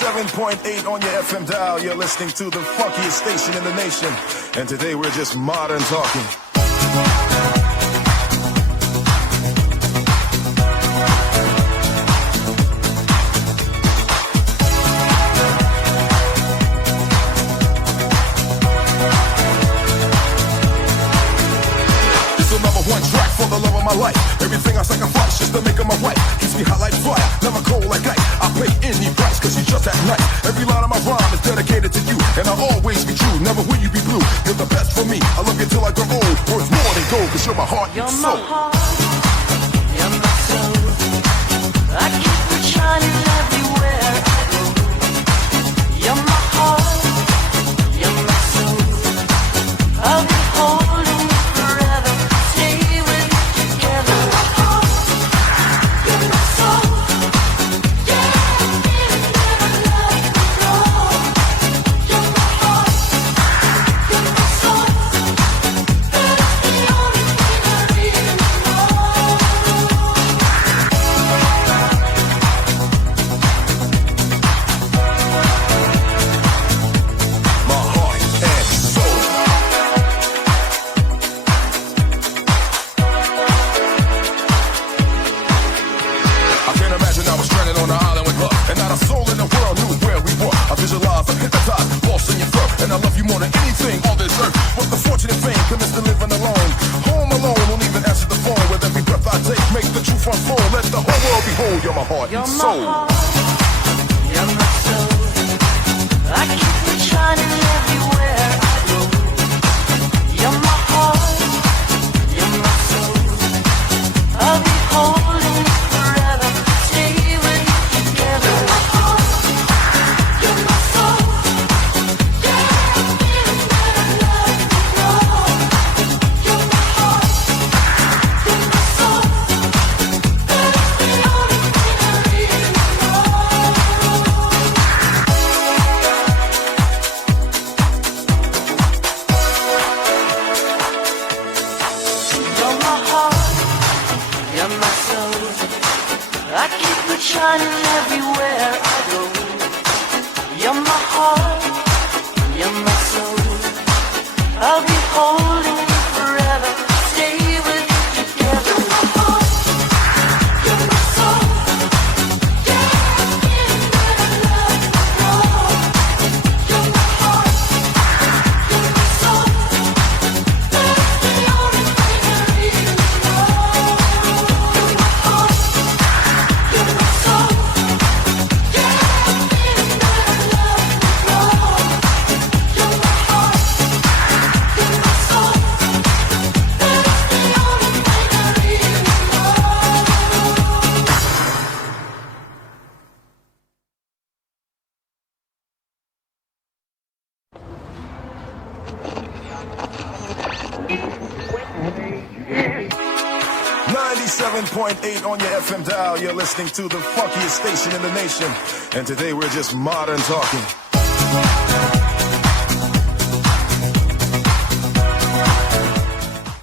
97.8 on your FM dial. You're listening to the funkiest station in the nation. And today we're just modern talking. The love of my life, everything I sacrifice just to make her my wife. Keeps me hot like fire, never cold like ice. I pay any price cause she's just that nice. Every line of my rhyme is dedicated to you, and I'll always be true, never will you be blue. You're the best for me, I love you till I grow old. Worth more than gold cause you're my heart and soul. You're my heart, you're my soul. I keep it shining everywhere I go. You're my heart, you're my soul. I'll be holding you forever. Stay with you together. You're my heart, you're my soul. Yeah, feeling that I love you more. You're my heart, you're my soul. That is the only thing I really know. My heart and soul. I can't imagine I was stranded on an island with love, and not a soul in the world knew where we were. I visualized, I hypnotized, lost in your throat, and I love you more than anything on this earth. What the fortunate fame commits to living alone. Home alone, won't even answer the phone. With every breath I take, make the truth unfold. Let the whole world behold. You're my heart You're and my soul. heart, you're my soul. I keep it shining everywhere I go. You're my heart, you're my soul. I'll be holding you forever. Stay with you together. You're my heart, you're my soul. Yeah, feeling that I love you more. You're my heart, you're my soul. That is the only thing I really know. You're my heart, you're my soul. I keep it shining everywhere I go. You're my heart, you're my soul. I'll be holding you forever. Stay with you together. You're my heart, you're my soul. Yeah, feeling that I love you more. You're my heart, you're my soul. That is the only thing I really know. You're my heart, you're my soul. Yeah, feeling that I love you more. You're my heart, you're my soul. That is the only thing I really know. 97.8 on your FM dial. You're listening to the funkiest station in the nation. And today we're just modern talking.